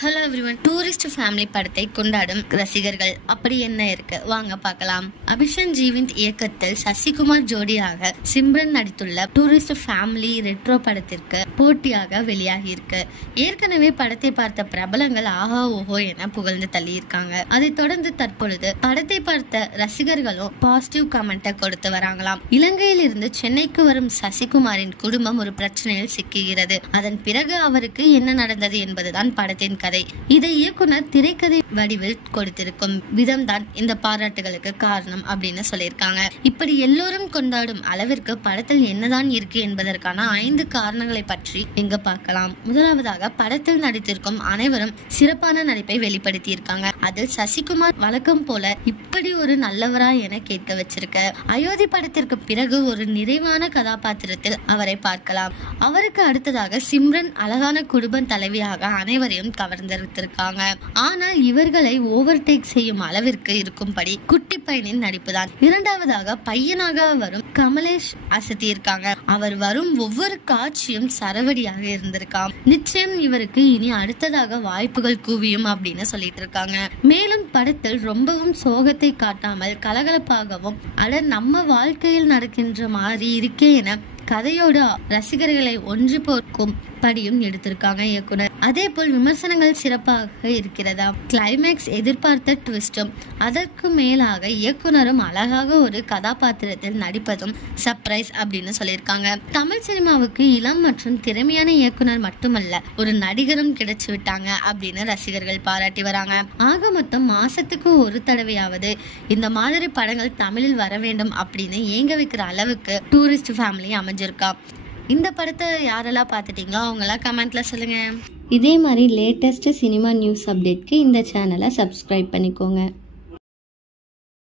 Hello everyone. Tourist family படத்தை கொண்டாடும் ரசிகர்கள் அப்படி என்ன இருக்கு வாங்க பார்க்கலாம். அபிஷன் ஜீவிந்த் இயக்கத்தில் சசிகுமார் ஜோடியாக சிம்ரன் நடித்துள்ள டூரிஸ்ட் ஃபேமிலி ரெட்ரோ படத்திற்கு போட்டியாக வெளியாகி இருக்கு. ஏற்கனவே படத்தை பார்த்த பிரபலங்கள் ஆஹா ஓஹோ என புகழ்ந்து தள்ளி இருக்காங்க. அதை தொடர்ந்து தற்பொழுது படத்தை பார்த்த ரசிகர்களும் பாசிட்டிவ் கமெண்ட்டை கொடுத்து வராங்களாம். இலங்கையில் இருந்து சென்னைக்கு வரும் சசிகுமாரின் குடும்பம் ஒரு பிரச்சனையில் சிக்குகிறது. அதன் பிறகு அவருக்கு என்ன நடந்தது என்பதுதான் படத்தின் கதை. இதை இயக்குனர் திரைக்கதை வடிவில் கொடுத்திருக்கும் விதம் தான் இந்த பாராட்டுகளுக்கு காரணம் அப்படின்னு சொல்லியிருக்காங்க. இப்படி எல்லோரும் கொண்டாடும் அளவிற்கு படத்தில் என்னதான் இருக்கு என்பதற்கான 5 காரணங்களை பற்றி இங்க பார்க்கலாம். முதலாவதாக, படத்தில் நடித்திருக்கும் அனைவரும் சிறப்பான நடிப்பை வெளிப்படுத்தி இருக்காங்க. அதில் சசிகுமார் வழக்கம் போல இப்படி ஒரு நல்லவரா என கேட்க வச்சிருக்க. அயோத்தி படத்திற்கு பிறகு ஒரு நிறைவான கதாபாத்திரத்தில் அவரை பார்க்கலாம். அவருக்கு அடுத்ததாக சிம்ரன் அழகான குடும்ப தலைவியாக அனைவரையும் கவர்ந்திருக்காங்க. ஆனால் இவர்களை ஓவர்டேக் செய்யும் அளவிற்கு இருக்கும்படி குட்டி பையனின் நடிப்புதான். இரண்டாவதாக, பையனாக வரும் கமலேஷ் அசத்தி இருக்காங்க. அவர் வரும் ஒவ்வொரு காட்சியும் சரவடியாக இருந்திருக்காம். நிச்சயம் இவருக்கு இனி அடுத்ததாக வாய்ப்புகள் குவியும் அப்படின்னு சொல்லிட்டு இருக்காங்க. மேலும் படத்தில் ரொம்பவும் சோகத்தை காட்டாமல் கலகலப்பாகவும் அட நம்ம வாழ்க்கையில் நடக்கின்ற மாதிரி இருக்கே என கதையோடு ரசிகர்களை ஒன்று போர்க்கும் படியும் எடுத்திருக்காங்க இயக்குனர். அதே போல் விமர்சனங்கள் சிறப்பாக இருக்கிறதா. கிளைமேக்ஸ் எதிர்பார்த்த ட்விஸ்டும் அதற்கு மேலாக இயக்குனரும் அழகாக ஒரு கதாபாத்திரத்தில் நடிப்பதும் சர்ப்ரைஸ் அப்படின்னு சொல்லியிருக்காங்க. தமிழ் சினிமாவுக்கு இளம் மற்றும் திறமையான இயக்குனர் மட்டுமல்ல, ஒரு நடிகரும் கிடைச்சு விட்டாங்க அப்படின்னு ரசிகர்கள் பாராட்டி வராங்க. ஆக மொத்தம் மாசத்துக்கு ஒரு தடவையாவது இந்த மாதிரி படங்கள் தமிழில் வர வேண்டும் அப்படின்னு ஏங்க வைக்கிற அளவுக்கு டூரிஸ்ட் ஃபேமிலி அமைஞ்சிருக்கா. இந்த படத்தை யாரெல்லாம் பார்த்துட்டீங்களோ அவங்களாம் கமெண்ட்ல சொல்லுங்க. இதே மாதிரி லேட்டஸ்ட் சினிமா நியூஸ் அப்டேட்க்கு இந்த சேனலை சப்ஸ்கிரைப் பண்ணிக்கோங்க.